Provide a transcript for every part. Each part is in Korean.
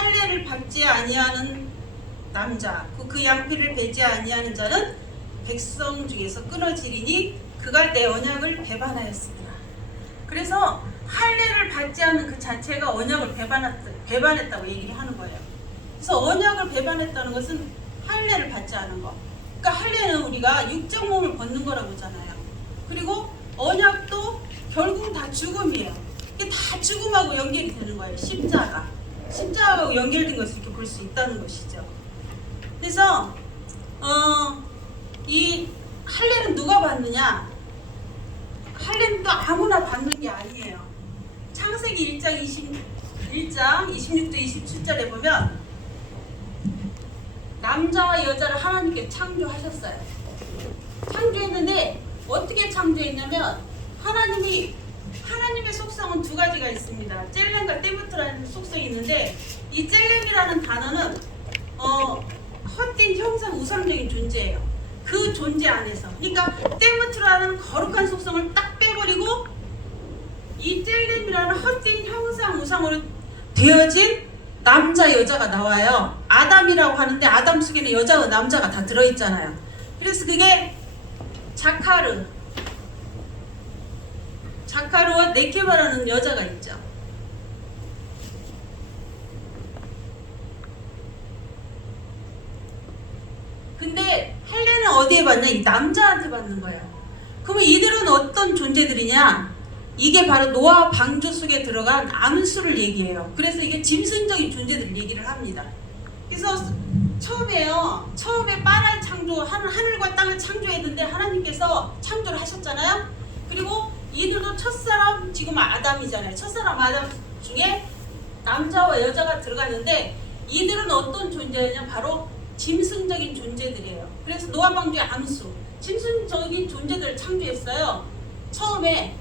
할례를 받지 아니하는 남자 그 양피를 베지 아니하는 자는 백성 중에서 끊어지리니 그가 내 언약을 배반하였으니라. 그래서 할례를 받지 않는 그 자체가 언약을 배반했다고 얘기를 하는 거예요. 그래서 언약을 배반했다는 것은 할례를 받지 않은 거. 그러니까 할례는 우리가 육적 몸을 벗는 거라고 하잖아요. 그리고 언약도 결국 다 죽음이에요. 이게 다 죽음하고 연결이 되는 거예요. 십자가하고 연결된 것을 이렇게 볼 수 있다는 것이죠. 그래서 이 할례는 누가 받느냐? 할례는 또 아무나 받는 게 아니에요. 창세기 1장 26도 27절에 보면 남자와 여자를 하나님께 창조하셨어요. 창조했는데 어떻게 창조했냐면 하나님의 속성은 두 가지가 있습니다. 젤렘과 때부트라는 속성이 있는데 이 젤렘이라는 단어는 헛된 형상 우상적인 존재예요. 그 존재 안에서. 그러니까 때부트라는 거룩한 속성을 딱 빼버리고 이 젤렘이라는 헛된 형상 우상으로 되어진 남자 여자가 나와요. 아담이라고 하는데 아담 속에는 여자와 남자가 다 들어있잖아요. 그래서 그게 자카르와 네케바라는 여자가 있죠. 근데 할례는 어디에 받냐? 이 남자한테 받는 거예요. 그러면 이들은 어떤 존재들이냐? 이게 바로 노아 방주 속에 들어간 암수를 얘기해요. 그래서 이게 짐승적인 존재들 얘기를 합니다. 그래서 처음에 빠른 하늘과 땅을 창조했는데 하나님께서 창조를 하셨잖아요. 그리고 이들도 첫사람 지금 아담이잖아요. 첫사람 아담 중에 남자와 여자가 들어갔는데 이들은 어떤 존재냐? 바로 짐승적인 존재들이에요. 그래서 노아 방주의 암수, 짐승적인 존재들을 창조했어요. 처음에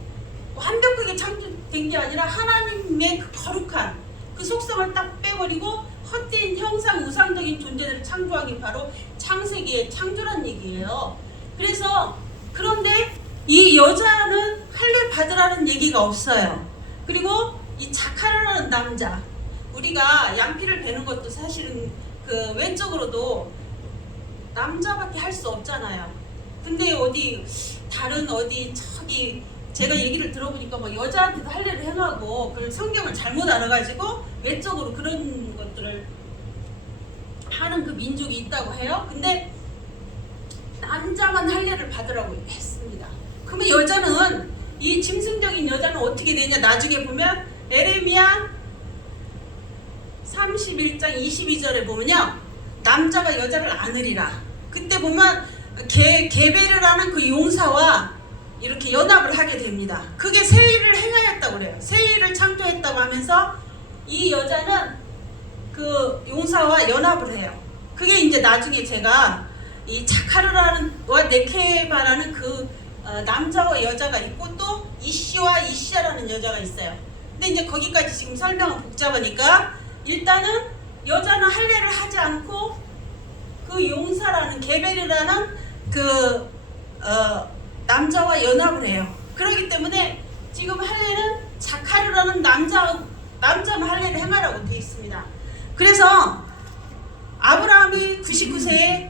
완벽하게 창조된 게 아니라 하나님의 그 거룩한 그 속성을 딱 빼버리고 헛된 형상 우상적인 존재들을 창조하기 바로 창세기의 창조란 얘기예요. 그래서 그런데 이 여자는 할례 받으라는 얘기가 없어요. 그리고 이 자카르라는 남자, 우리가 양피를 베는 것도 사실은 그 외적으로도 남자밖에 할 수 없잖아요. 근데 다른 저기 제가 얘기를 들어보니까 뭐 여자한테도 할례를 행하고 그걸 성경을 잘못 알아가지고 외적으로 그런 것들을 하는 그 민족이 있다고 해요. 근데 남자만 할례를 받으라고 했습니다. 그러면 여자는 이 짐승적인 여자는 어떻게 되냐? 나중에 보면 에레미야 31장 22절에 보면요, 남자가 여자를 안으리라. 그때 보면 게베르라는 그 용사와 이렇게 연합을 하게 됩니다. 그게 세일을 행하였다고 그래요. 세일을 창조했다고 하면서 이 여자는 그 용사와 연합을 해요. 그게 이제 나중에 제가 이 자카르라는 와 네케바라는 그 남자와 여자가 있고 또 이시와 이시아라는 여자가 있어요. 근데 이제 거기까지 지금 설명은 복잡하니까 일단은 여자는 할례를 하지 않고 그 용사라는 게베르라는 그 남자와 연합을 해요. 그렇기 때문에 지금 할례는 자카르라는 남자만 할례를 행하라고 되어 있습니다. 그래서 아브라함이 99세에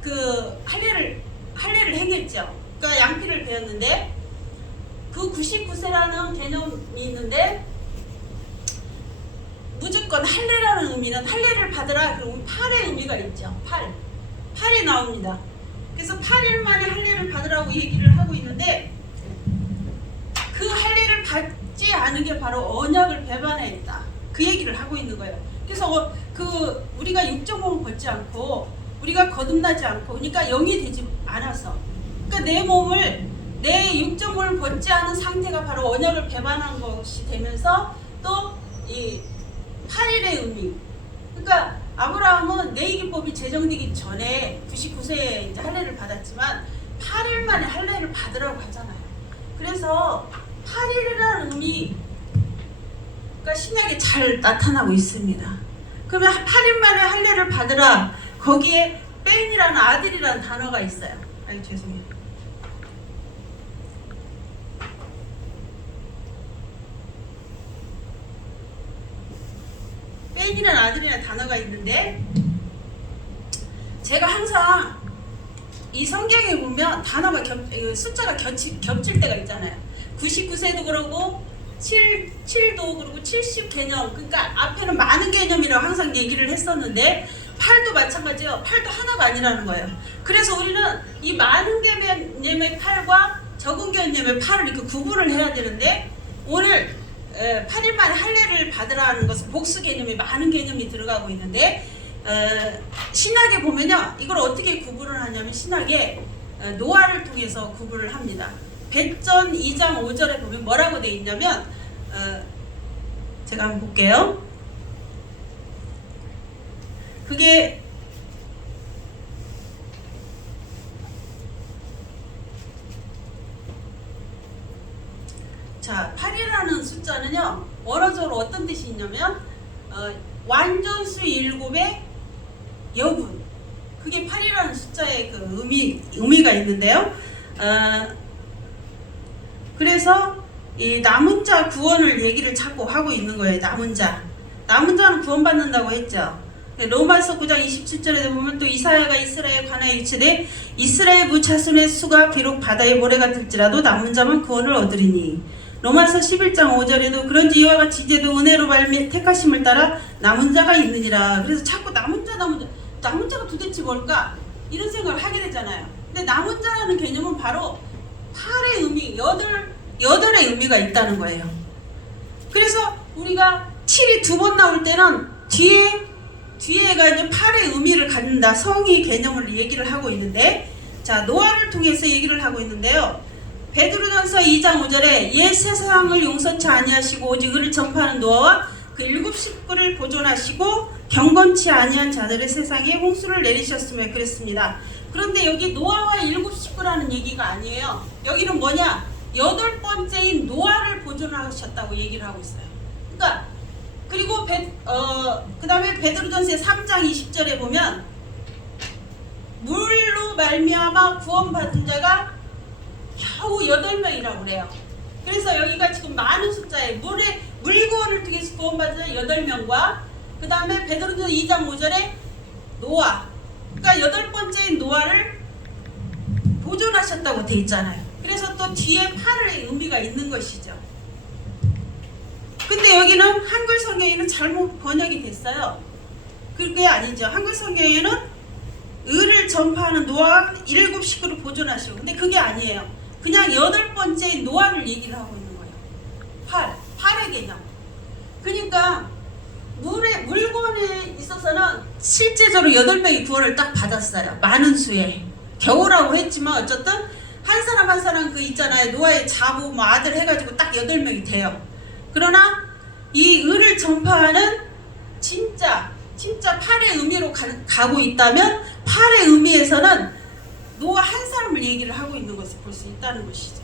그 할례를 행했죠. 그러니까 양피를 베었는데 그 99세라는 개념이 있는데 무조건 할례라는 의미는 할례를 받으라. 그러면 8의 의미가 있죠. 8이 나옵니다. 그래서 8일 만에 할례를 받으라고 얘기를 하고 있는데 그 할례를 받지 않은 게 바로 언약을 배반했다. 그 얘기를 하고 있는 거예요. 그래서 우리가 육적 몸을 벗지 않고 우리가 거듭나지 않고 그러니까 영이 되지 않아서 그러니까 내 육적 몸을 벗지 않은 상태가 바로 언약을 배반한 것이 되면서 또 이 8일의 의미. 그러니까 아브라함은 내이기법이 제정되기 전에 99세에 이제 할례를 받았지만 8일 만에 할례를 받으라고 하잖아요. 그래서 8일이라는 의미가 신약에 잘 나타나고 있습니다. 그러면 8일 만에 할례를 받으라. 거기에 뺀이라는 아들이라는 단어가 있어요. 아니 죄송해요. 땡이라는 아들이라는 단어가 있는데, 제가 항상 이 성경에 보면 단어가 숫자가 겹칠 때가 있잖아요. 99세도 그러고 7도 그러고 70 개념, 그러니까 앞에는 많은 개념이라고 항상 얘기를 했었는데 8도 마찬가지예요. 8도 하나가 아니라는 거예요. 그래서 우리는 이 많은 개념의 8과 적은 개념의 8을 이렇게 구분을 해야 되는데, 오늘 8일 만에 할례를 받으라는 것은 복수 개념이 많은 개념이 들어가고 있는데, 신학에 보면요, 이걸 어떻게 구분을 하냐면 신학에 노아를 통해서 구분을 합니다. 배전 2장 5절에 보면 뭐라고 되어 있냐면, 제가 한번 볼게요. 그게 자, 8이라는 숫자는요, 원어적으로 어떤 뜻이 있냐면 완전수 7의 여분, 그게 8이라는 숫자의 그 의미가 있는데요. 그래서 이 남은 자 구원을 얘기를 자꾸 하고 있는 거예요. 남은 자는 구원받는다고 했죠. 로마서 9장 27절에 보면 또 이사야가 이스라엘에 관하여 일치되 이스라엘 무차순의 수가 비록 바다의 모래가 들지라도 남은 자만 구원을 얻으리니, 로마서 11장 5절에도 그런지 이와 같이 이제도 은혜로 말미암아 택하심을 따라 남은 자가 있느니라. 그래서 자꾸 남은 자가 도대체 뭘까? 이런 생각을 하게 되잖아요. 근데 남은 자라는 개념은 바로 8의 의미, 8의 의미가 있다는 거예요. 그래서 우리가 7이 2번 나올 때는 뒤에가 이제 8의 의미를 갖는다, 성의 개념을 얘기를 하고 있는데, 자, 노아를 통해서 얘기를 하고 있는데요. 베드로전서 2장 5절에 옛 세상을 용서치 아니하시고 오직 의를 전파하는 노아와 그 7 식구를 보존하시고 경건치 아니한 자들의 세상에 홍수를 내리셨으며 그랬습니다. 그런데 여기 노아와 7 식구라는 얘기가 아니에요. 여기는 뭐냐? 8번째인 노아를 보존하셨다고 얘기를 하고 있어요. 그러니까 그리고 그 다음에 베드로전서 3장 20절에 보면 물로 말미암아 구원받은 자가 겨우 8명이라고 그래요. 그래서 여기가 지금 많은 숫자에 물구원을 통해서 구원받은 자 8명과 그 다음에 베드로전서 2장 5절에 노아, 그러니까 8번째인 노아를 보존하셨다고 돼 있잖아요. 그래서 또 뒤에 8의 의미가 있는 것이죠. 근데 여기는 한글 성경에는 잘못 번역이 됐어요. 그게 아니죠. 한글 성경에는 의를 전파하는 노아 7 식구를 보존하시고, 근데 그게 아니에요. 그냥 8번째인 노아를 얘기를 하고 있는 거예요. 8의 개념. 그러니까 물건에 있어서는 실제적으로 8명이 구원을 딱 받았어요. 많은 수에. 겨우라고 했지만 어쨌든 한 사람 한 사람 그 있잖아요. 노아의 자부 뭐 아들 해가지고 딱 8명이 돼요. 그러나 이 의를 전파하는 진짜 8의 의미로 가고 있다면 8의 의미에서는 노아 한 사람을 얘기를 하고 있는 것을 볼 수 있다는 것이죠.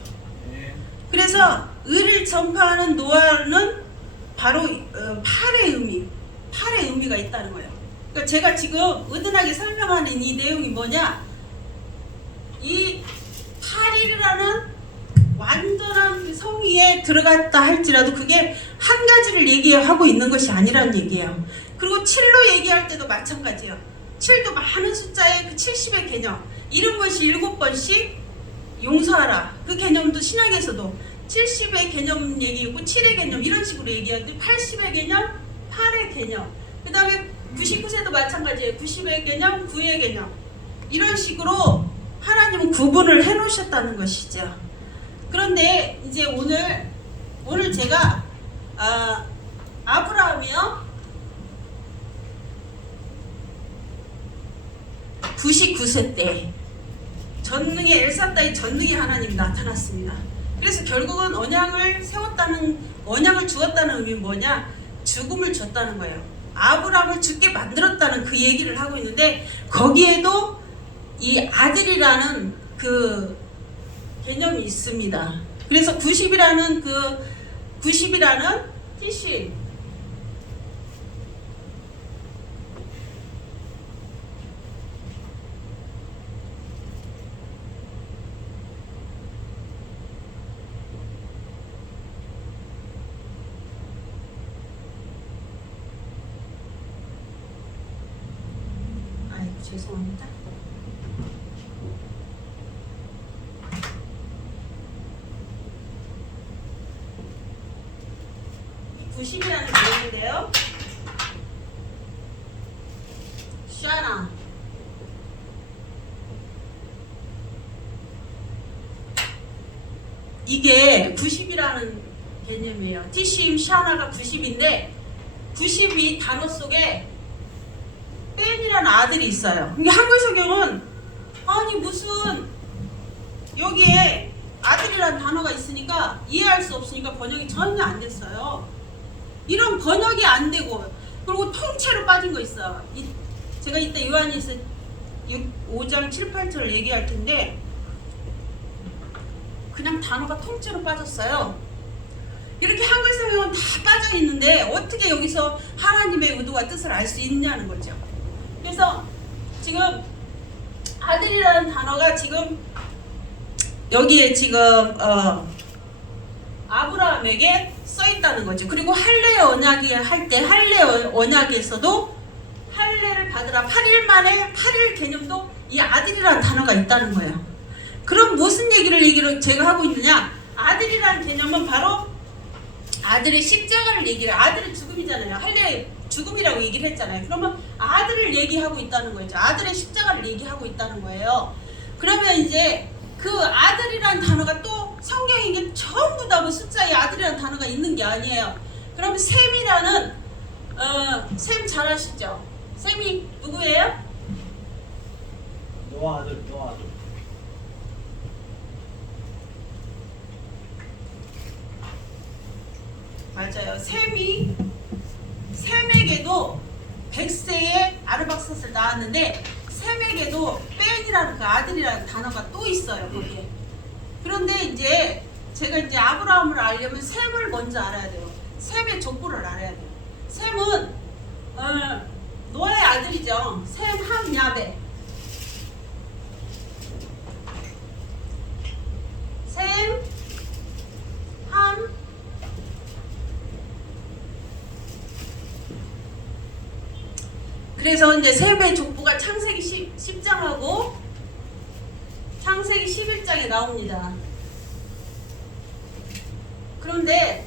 그래서 의를 전파하는 노아는 바로 8의 의미가 있다는 거예요. 그러니까 제가 지금 은은하게 설명하는 이 내용이 뭐냐? 이 8이라는 완전한 그 성의에 들어갔다 할지라도 그게 한 가지를 얘기하고 있는 것이 아니라는 얘기예요. 그리고 7로 얘기할 때도 마찬가지예요. 7도 많은 숫자의 그 70의 개념, 70번씩 7번씩 용서하라, 그 개념도 신약에서도 70의 개념 얘기고 7의 개념 이런 식으로 얘기하는데 80의 개념, 8의 개념, 그 다음에 99세도 마찬가지예요. 90의 개념, 9의 개념, 이런 식으로 하나님은 구분을 해 놓으셨다는 것이죠. 그런데 이제 오늘 제가 아브라함이요 99세 때 전능의 엘사다의 전능의 하나님이 나타났습니다. 그래서 결국은 언약을 주었다는 의미는 뭐냐? 죽음을 줬다는 거예요. 아브라함을 죽게 만들었다는 그 얘기를 하고 있는데, 거기에도 이 아들이라는 그 개념이 있습니다. 그래서 90이라는 뜻이 죄송합니다. 90이라는 개념인데요. 샤나. 이게 90이라는 개념이에요. 티심 샤나가 90인데 90이 단어 속에 뺀이라는 아들이 있어요. 이게 한글 성경은 아니 무슨 여기에 아들이라는 단어가 있으니까 이해할 수 없으니까 번역이 전혀 안 됐어요. 이런 번역이 안 되고 그리고 통째로 빠진 거 있어요. 제가 이따 요한일서 5장 7, 8절을 얘기할 텐데 그냥 단어가 통째로 빠졌어요. 이렇게 한글 성경은 다 빠져 있는데 어떻게 여기서 하나님의 의도와 뜻을 알 수 있냐는 거죠. 그래서 지금 아들이라는 단어가 지금 여기에 지금 아브라함에게 써 있다는 거죠. 그리고 할례 언약이 할 때 할례 언약에서도 할례를 받으라 8일 만에 8일 개념도 이 아들이라는 단어가 있다는 거예요. 그럼 무슨 얘기를 제가 하고 있느냐? 아들이라는 개념은 바로 아들의 십자가를 얘기를 아들의 죽음이잖아요. 할례 죽음이라고 얘기를 했잖아요. 그러면 아들을 얘기하고 있다는 거죠. 아들의 십자가를 얘기하고 있다는 거예요. 그러면 이제 그 아들이라는 단어가 또 성경에 이게 전부 다 뭐 숫자에 아들이라는 단어가 있는 게 아니에요. 그러면 셈이라는 셈 잘 아시죠? 셈이 누구예요? 노아 아들, 노아 아들. 맞아요. 셈에게도 100세에 아르박삿을 낳았는데 셈에게도 뺀이라는 그 아들이라는 단어가 또 있어요. 거기에. 그런데 이제 제가 이제 아브라함을 알려면 셈을 먼저 알아야 돼요. 셈의 족보를 알아야 돼요. 셈은 노아의 아들이죠. 셈, 함, 야베. 셈, 함, 그래서 이제 셈의 족보가 창세기 10장하고 창세기 11장에 나옵니다. 그런데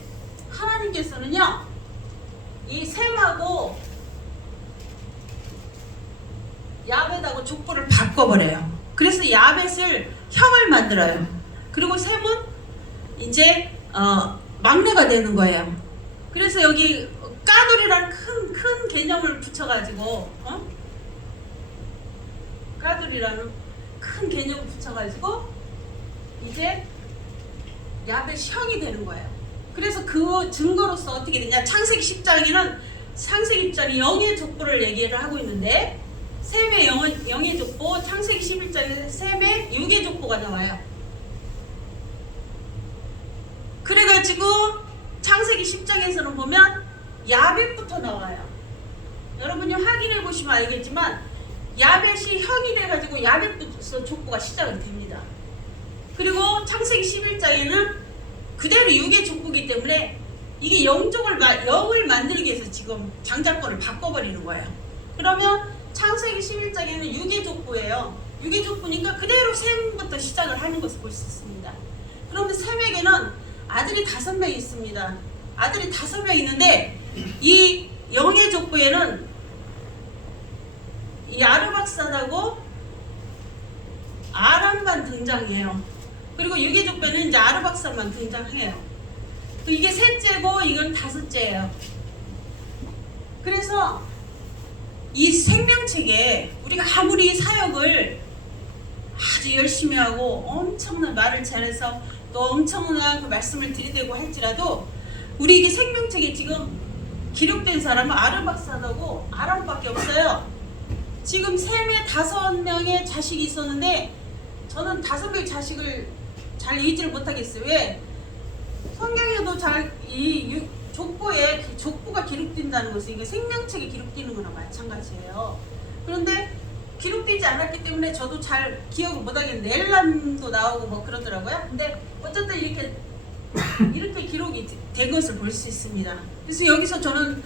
하나님께서는요, 이 셈하고 야벳하고 족보를 바꿔버려요. 그래서 야벳을 형을 만들어요. 그리고 셈은 이제 막내가 되는 거예요. 그래서 여기 까돌이라는 큰 개념을 붙여가지고 까돌이라는 큰 개념을 붙여가지고 이제 야벳 형이 되는 거예요. 그래서 그 증거로서 어떻게 되냐? 창세기 10장에는 창세기 10장이 영의 족보를 얘기를 하고 있는데 셈의 영의 족보, 창세기 11장에 셈의 육의 족보가 나와요. 그래가지고 창세기 10장에서는 보면 야벳부터 나와요. 여러분이 확인해 보시면 알겠지만 야벳이 형이 돼가지고 야벳부터 족보가 시작이 됩니다. 그리고 창세기 11장에는 그대로 육의 족보이기 때문에 이게 영을 만들기 위해서 지금 장자권을 바꿔버리는 거예요. 그러면 창세기 11장에는 육의 족보예요. 육의 족보니까 그대로 셈부터 시작을 하는 것을 볼 수 있습니다. 그런데 셈에게는 아들이 5명 있습니다. 아들이 5명 있는데 이 영의 족보에는 이 아르박삿하고 아람만 등장해요. 그리고 육의 족보에는 이제 아르박삿만 등장해요. 또 이게 셋째고 이건 5째예요. 그래서 이 생명책에 우리가 아무리 사역을 아주 열심히 하고 엄청난 말을 잘해서 또 엄청난 그 말씀을 들이대고 할지라도 우리 이게 생명책에 지금 기록된 사람은 아르박삿하고 아람밖에 없어요. 지금 셈의 5명의 자식이 있었는데 저는 5명의 자식을 잘 읽지를 못하겠어요. 왜? 성경에도 이 족보에 족보가 기록된다는 것은 이게 생명책에 기록되는 거나 마찬가지예요. 그런데 기록되지 않았기 때문에 저도 잘 기억을 못하겠는데 엘람도 나오고 뭐 그러더라고요. 근데 어쨌든 이렇게 기록이 된 것을 볼 수 있습니다. 그래서 여기서 저는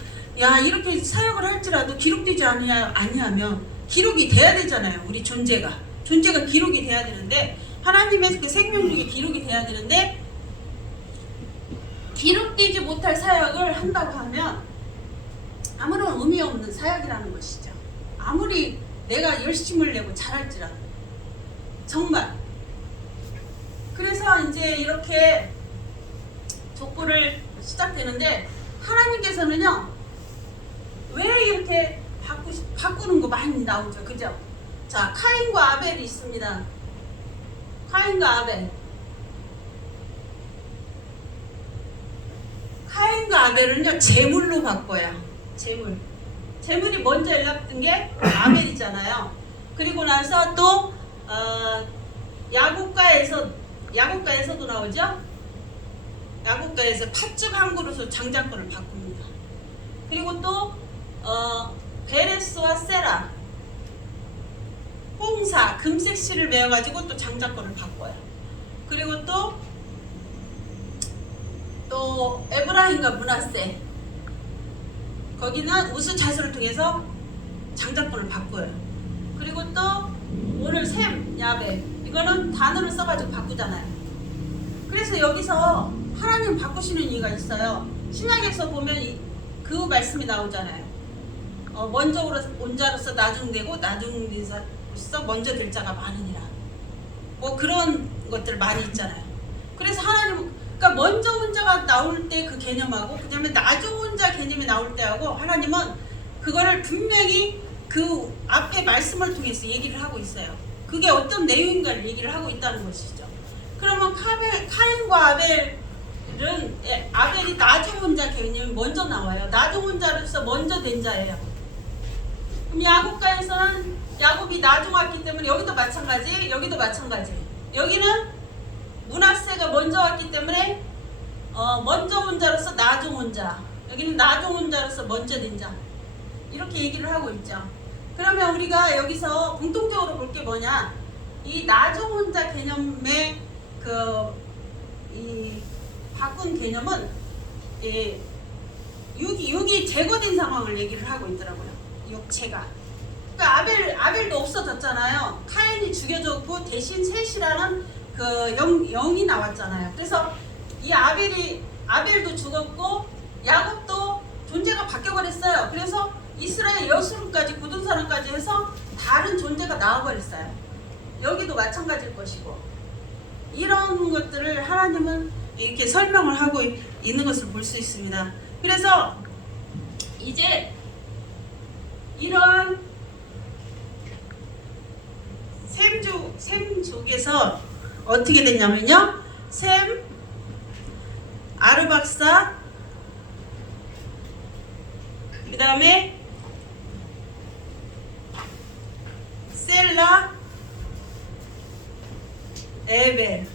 이렇게 사역을 할지라도 기록되지 아니하면 기록이 돼야 되잖아요. 우리 존재가 기록이 돼야 되는데, 하나님의 그 생명 중에 기록이 돼야 되는데, 기록되지 못할 사역을 한다고 하면 아무런 의미 없는 사역이라는 것이죠. 아무리 내가 열심을 내고 잘할지라도 정말. 그래서 이제 이렇게 족보를 시작되는데, 하나님께서는요 왜 이렇게 바꾸는 거 많이 나오죠, 그죠? 자, 카인과 아벨이 있습니다. 카인과 아벨은요 제물로 바꿔요. 제물이 먼저 연락된 게 아벨이잖아요. 그리고 나서 또 야곱가에서도 나오죠. 야곱가에서 팥죽 한 그릇으로 장자권을 바꿉니다. 그리고 또 베레스와 세라, 홍사, 금색 실을 매어가지고 또 장자권을 바꿔요. 그리고 또 에브라임과 므낫세, 거기는 우스 자수를 통해서 장자권을 바꿔요. 그리고 또 오늘 셈, 야벳, 이거는 단어를 써가지고 바꾸잖아요. 그래서 여기서 하나님 바꾸시는 이유가 있어요. 신약에서 보면 그 말씀이 나오잖아요. 먼저 온 자로서 나중되고 나중된 자로서 먼저 될 자가 많으니라. 뭐 그런 것들 많이 있잖아요. 그래서 하나님은, 그러니까 먼저 온 자가 나올 때 그 개념하고, 그 다음에 나중 온 자 개념이 나올 때하고, 하나님은 그거를 분명히 그 앞에 말씀을 통해서 얘기를 하고 있어요. 그게 어떤 내용인가를 얘기를 하고 있다는 것이죠. 그러면 카인과 아벨이 나중 온 자 개념이 먼저 나와요. 나중 온 자로서 먼저 된 자예요. 그럼 야곱가에서는 야곱이 나중 왔기 때문에 여기도 마찬가지, 여기도 마찬가지. 여기는 므낫세가 먼저 왔기 때문에 먼저 온 자로서 나중 온 자, 여기는 나중 온 자로서 먼저 된 자, 이렇게 얘기를 하고 있죠. 그러면 우리가 여기서 공통적으로 볼 게 뭐냐, 이 나중 온 자 개념의 이 바꾼 개념은 육이 제거된 상황을 얘기를 하고 있더라고요. 육체가. 그러니까 아벨도 없어졌잖아요. 카인이 죽여졌고 대신 셋이라는 그 영이 나왔잖아요. 그래서 이 아벨도 죽었고 야곱도 존재가 바뀌어버렸어요. 그래서 이스라엘 여수론까지 굳은 사람까지 해서 다른 존재가 나와버렸어요. 여기도 마찬가지일 것이고, 이런 것들을 하나님은 이렇게 설명을 하고 있는 것을 볼 수 있습니다. 그래서 이제 이러한 셈족에서 어떻게 됐냐면요, 셈, 아르박사, 그 다음에 셀라, 에벨,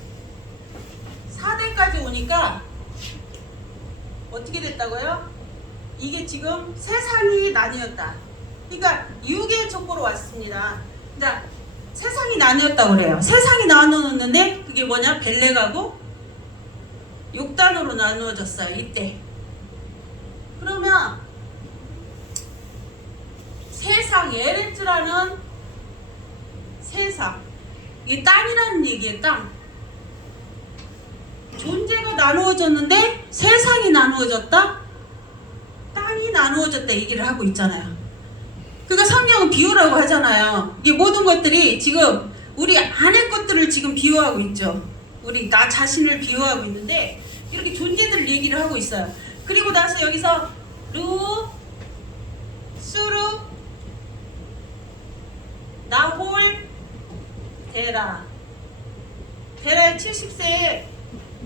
4대까지 오니까 어떻게 됐다고요? 이게 지금 세상이 나뉘었다. 그러니까 6의 족보로 왔습니다. 그러니까 세상이 나뉘었다고 그래요. 세상이 나누었는데 그게 뭐냐? 벨렉하고 6단으로 나누어졌어요. 이때. 그러면 세상, 에레츠라는 세상, 이게 땅이라는 얘기예요. 땅. 존재가 나누어졌는데 세상이 나누어졌다? 땅이 나누어졌다 얘기를 하고 있잖아요. 그러니까 성경은 비유라고 하잖아요. 이 모든 것들이 지금 우리 안의 것들을 지금 비유하고 있죠. 우리 나 자신을 비유하고 있는데 이렇게 존재들을 얘기를 하고 있어요. 그리고 나서 여기서 루, 수루, 나홀, 데라의 70세에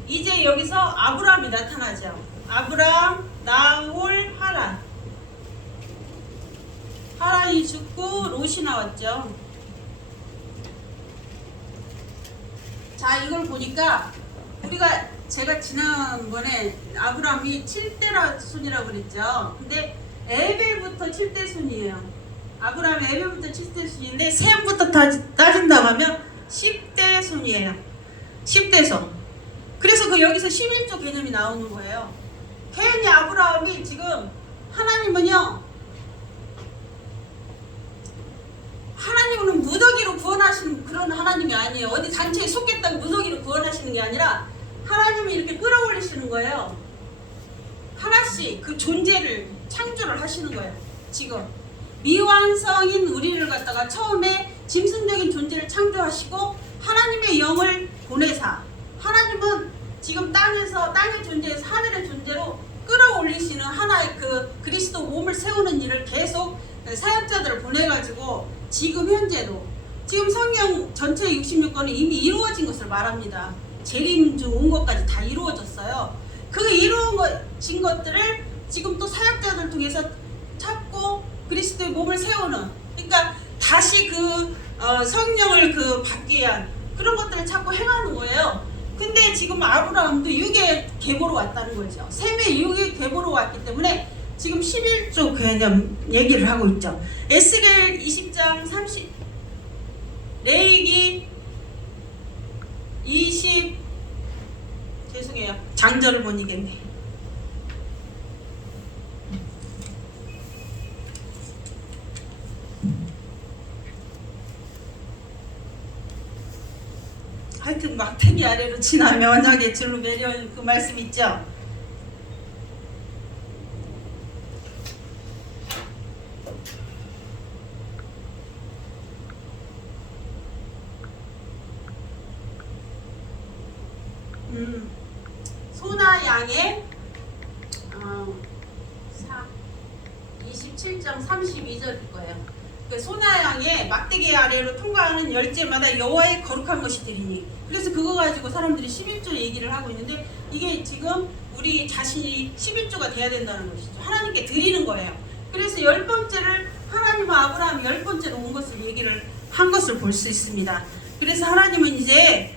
이제 여기서 아브라함이 나타나죠. 아브라함, 나홀, 하란이 죽고 롯이 나왔죠. 자, 이걸 보니까 제가 지난번에 아브라함이 7대 순이라고 그랬죠. 근데 에벨부터 7대 순이에요. 아브라함이 에벨부터 7대 순인데 셈부터 따진다고 하면 10대 순이에요. 10대 손. 그래서 여기서 11조 개념이 나오는 거예요. 괜히 아브라함이 지금 하나님은요 구원하시는 그런 하나님이 아니에요. 어디 단체에 속겠다고 무더기로 구원하시는 게 아니라 하나님이 이렇게 끌어올리시는 거예요. 하나씩 그 존재를 창조를 하시는 거예요. 지금 미완성인 우리를 갖다가 처음에 짐승적인 존재를 창조하시고 하나님의 영을 보내사 하나님은 지금 땅에서 땅의 존재에서 하늘의 존재로 끌어올리시는 하나의 그 그리스도 몸을 세우는 일을 계속 사역자들을 보내가지고 지금 현재도 지금 성경 전체 66권은 이미 이루어진 것을 말합니다. 재림 중 온 것까지 다 이루어졌어요. 그 이루어진 것들을 지금 또 사역자들 통해서 찾고 그리스도의 몸을 세우는, 그러니까 다시 그 성령을 그 받기 위한 그런 것들을 찾고 행하는 거예요. 근데 지금 아브라함도 육의 계보로 왔다는 거죠. 셈의 육의 계보로 왔기 때문에 지금 11조 개념 얘기를 하고 있죠. 에스겔 20장 30, 레위기 20, 죄송해요. 장절을 못 이겼네. 하여튼 막대기 아래로 지나면 언약의 줄로 매려 그 말씀 있죠. 소나 양의 27장 32절일 거예요. 그 소나 양의 막대기 아래로 통과하는 열제마다 여호와의 거룩한 것이 되리니. 그래서 그거 가지고 사람들이 11조 얘기를 하고 있는데 이게 지금 우리 자신이 11조가 돼야 된다는 것이죠. 하나님께 드리는 거예요. 그래서 10번째를 하나님은 아브라함이 10번째로 온 것을 얘기를 한 것을 볼 수 있습니다. 그래서 하나님은 이제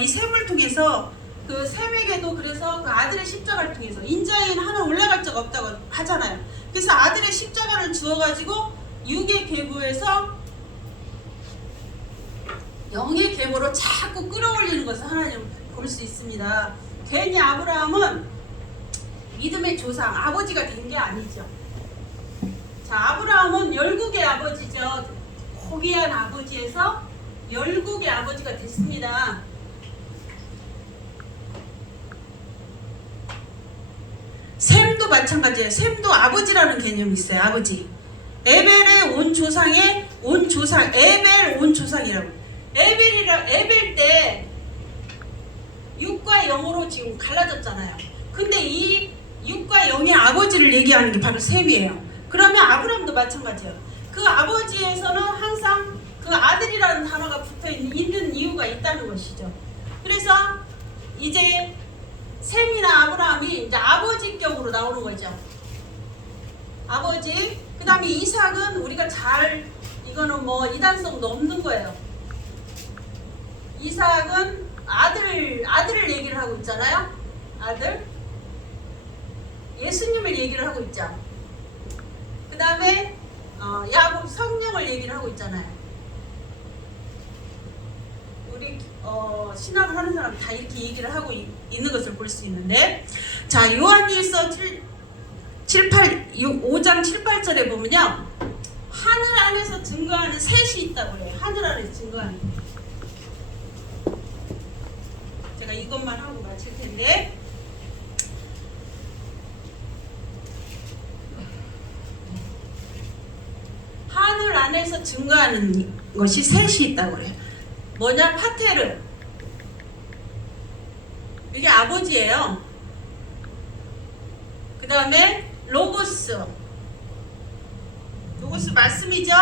이 셈을 통해서 그 셈에게도 그래서 그 아들의 십자가를 통해서 인자인 하나 올라갈 자가 없다고 하잖아요. 그래서 아들의 십자가를 주어가지고 육의 계보에서 영의 계보로 자꾸 끌어올리는 것을 하나님 볼 수 있습니다. 괜히 아브라함은 믿음의 조상, 아버지가 된 게 아니죠. 자, 아브라함은 열국의 아버지죠. 고귀한 아버지에서 열국의 아버지가 됐습니다. 셈도 마찬가지예요. 셈도 아버지라는 개념이 있어요. 아버지. 에벨의 온 조상의 온 조상, 에벨 온 조상이라고. 에벨 때 6과 0으로 지금 갈라졌잖아요. 근데 이 6과 0의 아버지를 얘기하는 게 바로 셈이에요. 그러면 아브라함도 마찬가지예요. 그 아버지에서는 항상 그 아들이라는 단어가 붙어 있는 이유가 있다는 것이죠. 그래서 이제 셈이나 아브라함이 이제 아버지격으로 나오는 거죠. 아버지. 그 다음에 이삭은 우리가 잘, 이거는 뭐 이단성도 없는 거예요. 이삭은 아들을 얘기를 하고 있잖아요. 아들. 예수님을 얘기를 하고 있죠. 그 다음에 야곱 성령을 얘기를 하고 있잖아요. 우리 신학을 하는 사람 다 이렇게 얘기를 하고 있는 것을 볼 수 있는데, 자, 요한일서 5장 7, 8절에 보면요, 하늘 안에서 증거하는 셋이 있다고 해요. 하늘 안에서 증거하는. 제가 이것만 하고 마칠 텐데, 하늘 안에서 증거하는 것이 셋이 있다고 그래요. 뭐냐? 파테르. 이게 아버지예요. 그 다음에 로고스. 로고스 말씀이죠.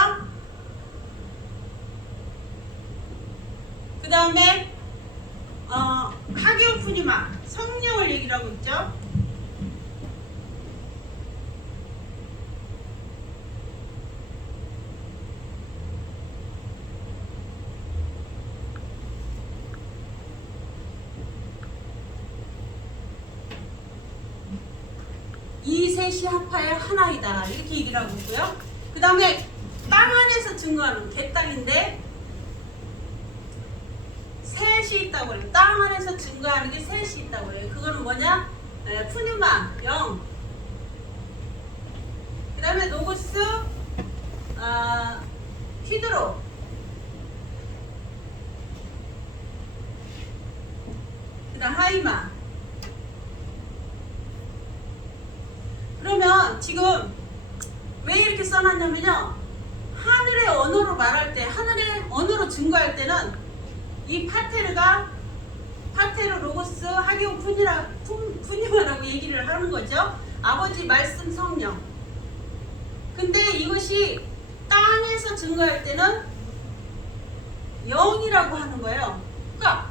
그 다음에 하기오프니마 성령을 얘기를 하고 있죠. 이 셋이 합하여 하나이다, 이렇게 얘기를 하고 있고요. 그 다음에 땅 안에서 증거하는 개 땅인데 셋이 있다고 해요. 땅 안에서 증거하는 게 셋이 있다고 해요. 그거는 뭐냐? 푸뉴마, 영. 그 다음에 노고스, 히드로. 하이마. 그러면 지금 왜 이렇게 써놨냐면요, 하늘의 언어로 말할 때, 하늘의 언어로 증거할 때는 이 파테르 로고스 하기오 푸니마라고 얘기를 하는 거죠. 아버지, 말씀, 성령. 근데 이것이 땅에서 증거할 때는 영이라고 하는 거예요. 그러니까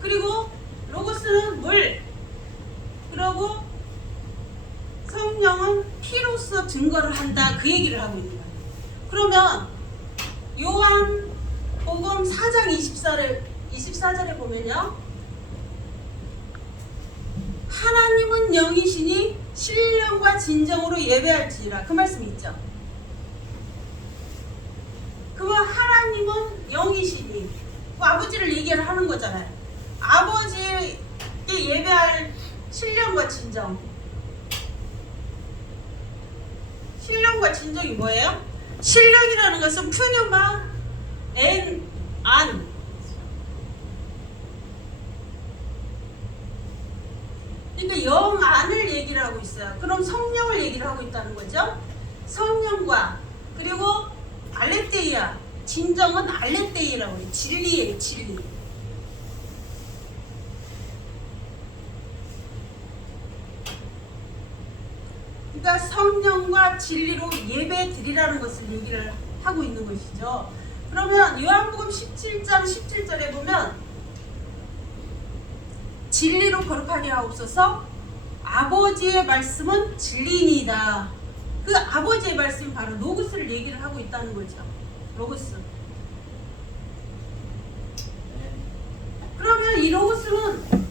그리고 로고스는 물, 그리고 성령은 피로써 증거를 한다, 그 얘기를 하고 있는 거예요. 그러면 요한복음 4장 24절에 보면요, 하나님은 영이시니 신령과 진정으로 예배할지니라, 그 말씀이 있죠. 그러면 하나님은 영이시니 그 아버지를 얘기를 하는 거잖아요. 아버지께 예배할 신령과 진정. 신령과 진정이 뭐예요? 신령이라는 것은 푸뉴마 안. 그러니까 영 안을 얘기를 하고 있어요. 그럼 성령을 얘기를 하고 있다는 거죠. 성령과, 그리고 알레테이아, 진정은 알레테이라고 해요. 진리예요, 진리. 그러니까 성령과 진리로 예배 드리라는 것을 얘기를 하고 있는 것이죠. 그러면 요한복음 17장 17절에 보면 진리로 거룩하게 하옵소서, 아버지의 말씀은 진리이다. 그 아버지의 말씀이 바로 로고스를 얘기를 하고 있다는 거죠. 로고스. 그러면 이 로고스는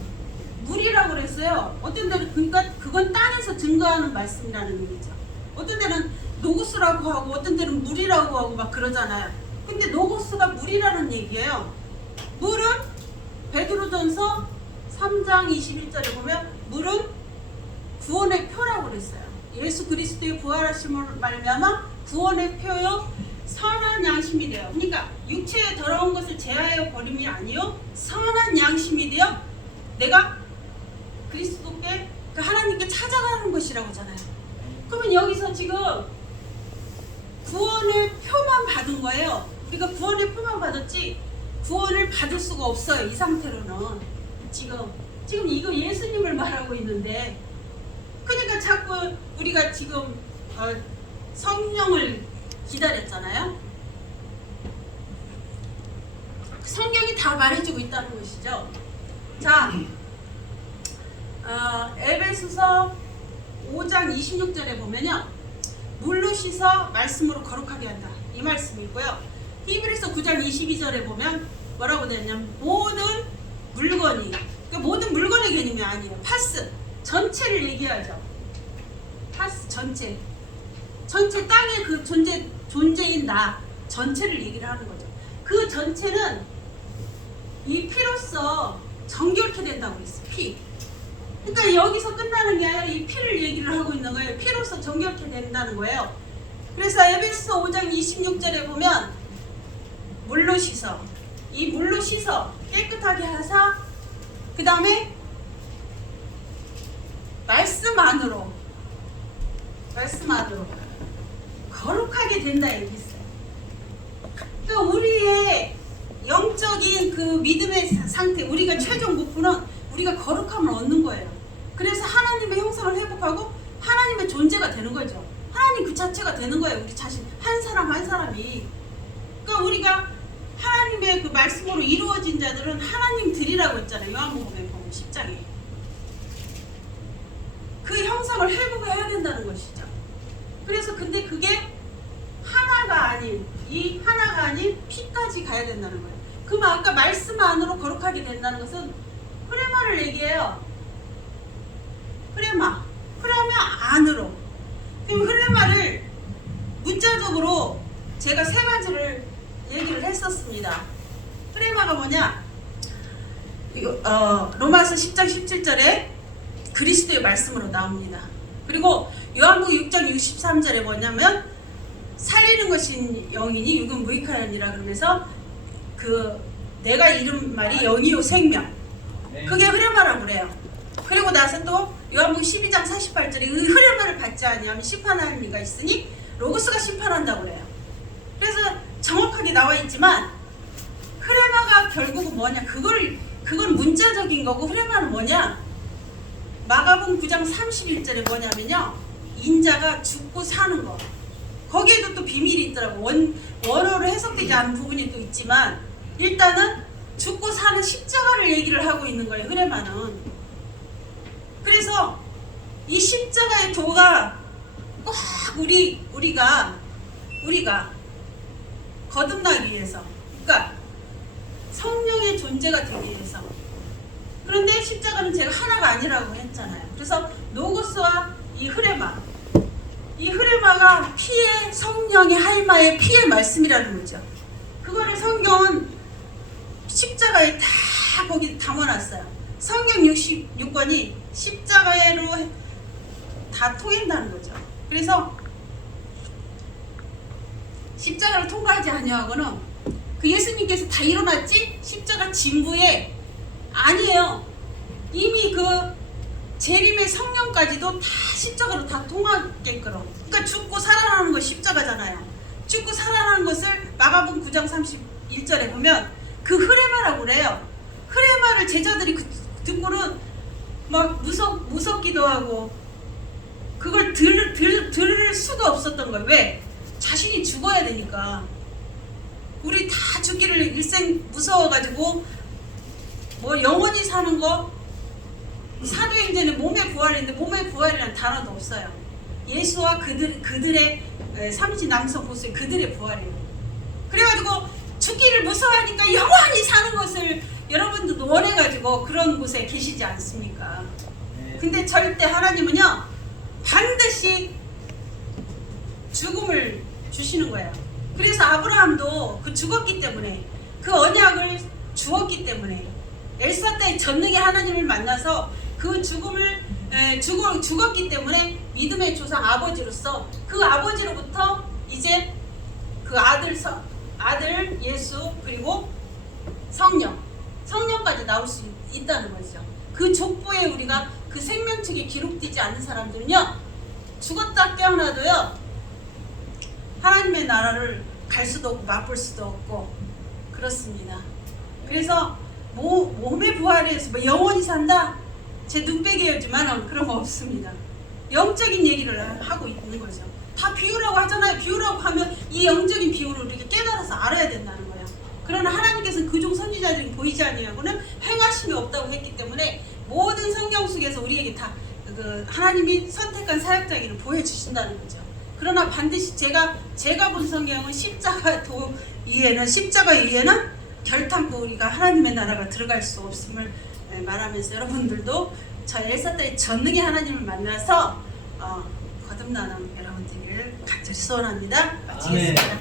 물이라고 그랬어요. 어떤 데는 그러니까 그건 땅에서 증거하는 말씀이라는 얘기죠. 어떤 데는 로고스라고 하고 어떤 데는 물이라고 하고 막 그러잖아요. 근데 로고스가 물이라는 얘기예요. 물은 베드로전서 3장 21절에 보면 물은 구원의 표라고 그랬어요. 예수 그리스도의 부활하심을 말미암아 구원의 표요 선한 양심이 되어, 그러니까 육체의 더러운 것을 제하여 버림이 아니요 선한 양심이 되어 내가 그리스도께, 그 하나님께 찾아가는 것이라고 하잖아요. 그러면 여기서 지금 구원의 표만 받은 거예요. 우리가 구원의 표만 받았지 구원을 받을 수가 없어요. 이 상태로는 지금 이거 예수님을 말하고 있는데, 그러니까 자꾸 우리가 지금 성령을 기다렸잖아요. 성경이 다 말해주고 있다는 것이죠. 자, 에베소서 5장 26절에 보면요, 물로 씻어 말씀으로 거룩하게 한다, 이 말씀이고요. 히브리서 9장 22절에 보면 뭐라고 되냐면 모든 물건이, 그러니까 모든 물건의 개념이 아니에요. 파스 전체를 얘기하죠. 파스 전체 땅의 그 존재인 나 전체를 얘기를 하는 거죠. 그 전체는 이 피로써 정결케 된다고 그랬어요. 피. 그러니까 여기서 끝나는 게 아니라 이 피를 얘기를 하고 있는 거예요. 피로써 정결케 된다는 거예요. 그래서 에베소 5장 26절에 보면 물로 씻어, 이 물로 씻어 깨끗하게 하사, 그 다음에 말씀 안으로 거룩하게 된다 얘기했어요. 그러니까 우리의 영적인 그 믿음의 상태, 우리가 최종 목표는 우리가 거룩함을 얻는 거예요. 그래서 하나님의 형상을 회복하고 하나님의 존재가 되는 거죠. 하나님 그 자체가 되는 거예요. 우리 자신 한 사람 한 사람이. 그러니까 우리가 하나님의 그 말씀으로 이루어진 자들은 하나님들이라고 했잖아요. 요한복음에 보면 10장에. 그 형상을 회복해야 된다는 것이죠. 그래서 근데 그게 하나가 아닌, 이 하나가 아닌 피까지 가야 된다는 거예요. 그럼 아까 말씀 안으로 거룩하게 된다는 것은 프레마를 얘기해요. 프레마 안으로. 그럼 프레마를 문자적으로 제가 세 가지를 얘기를 했었습니다. 프레마가 뭐냐? 로마서 10장 17절에 그리스도의 말씀으로 나옵니다. 그리고 요한복음 6장 63절에 뭐냐면 살리는 것인 영이니 육은 무익하니라, 그러면서 그 내가 이른 말이 영이요 생명. 그게 흐레마라고 그래요. 그리고 나서 또 요한복음 12장 48절에 이 흐레마를 받지 아니하면 심판할 리가 있으니 로고스가 심판한다고 그래요. 그래서 정확하게 나와 있지만 흐레마가 결국은 뭐냐, 그건 문자적인 거고, 흐레마는 뭐냐, 마가복음 9장 31절에 뭐냐면요, 인자가 죽고 사는 거. 거기에도 또 비밀이 있더라고. 원어로 해석되지 않은 부분이 또 있지만 일단은 죽고 사는 십자가를 얘기를 하고 있는 거예요, 흐레마는. 그래서 이 십자가의 도가 꼭 우리가 거듭나기 위해서, 그러니까 성령의 존재가 되기 위해서. 그런데 십자가는 제가 하나가 아니라고 했잖아요. 그래서 노고스와 이 흐레마가 피의, 성령의 할마의 피의 말씀이라는 거죠. 그거를 성경은 십자가에 다 거기 담아놨어요. 성경 66권이 십자가로 다 통한다는 거죠. 그래서 십자가를 통과하지 아니하고는 그 예수님께서 다 일어났지? 십자가 진부에 아니에요. 이미 그 재림의 성령까지도 다 십자가로 다 통하게끔. 그러니까 죽고 살아나는 것이 십자가잖아요. 죽고 살아나는 것을 마가복음 9장 31절에 보면 그 흐레마라고 그래요. 흐레마를 제자들이 듣고는 막 무섭기도 하고 그걸 들을 수가 없었던 거예요. 왜? 자신이 죽어야 되니까. 우리 다 죽기를 일생 무서워가지고 뭐 영원히 사는 거, 사도행전에 몸의 부활인데 몸의 부활이라는 단어도 없어요. 예수와 그들의 30 남성 보수의 그들의 부활이에요. 그래가지고 죽기를 무서워하니까 영원히 사는 것을 여러분들도 원해가지고 그런 곳에 계시지 않습니까? 근데 절대 하나님은요 반드시 죽음을 주시는 거예요. 그래서 아브라함도 그 죽었기 때문에, 그 언약을 주었기 때문에, 엘사다의 전능의 하나님을 만나서 그 죽었기 때문에 믿음의 조상 아버지로서 그 아버지로부터 이제 그 아들 예수 그리고 성령까지 나올 수 있다는 거죠. 그 족보에 우리가 그 생명책에 기록되지 않은 사람들은요 죽었다 깨어나도요 하나님의 나라를 갈 수도 없고 맛볼 수도 없고 그렇습니다. 그래서 몸의 부활에 의해서 뭐 영원히 산다? 제 눈빼기였지만 그런 거 없습니다. 영적인 얘기를 하고 있는 거죠. 다 비유라고 하잖아요. 비유라고 하면 이 영적인 비유를 우리가 깨달아서 알아야 된다는 거예요. 그러나 하나님께서는 그종 선지자들이 보이지 아니하고는 행하심이 없다고 했기 때문에 모든 성경 속에서 우리에게 다 그 하나님이 선택한 사역자기를 보여주신다는 거죠. 그러나 반드시 제가 본 성경은 십자가 위에는 결탄코 우리가 하나님의 나라가 들어갈 수 없음을 말하면서 여러분들도 저 엘사다의 전능의 하나님을 만나서 거듭나는 여러분들을 간절히 소원합니다. 마치겠습니다.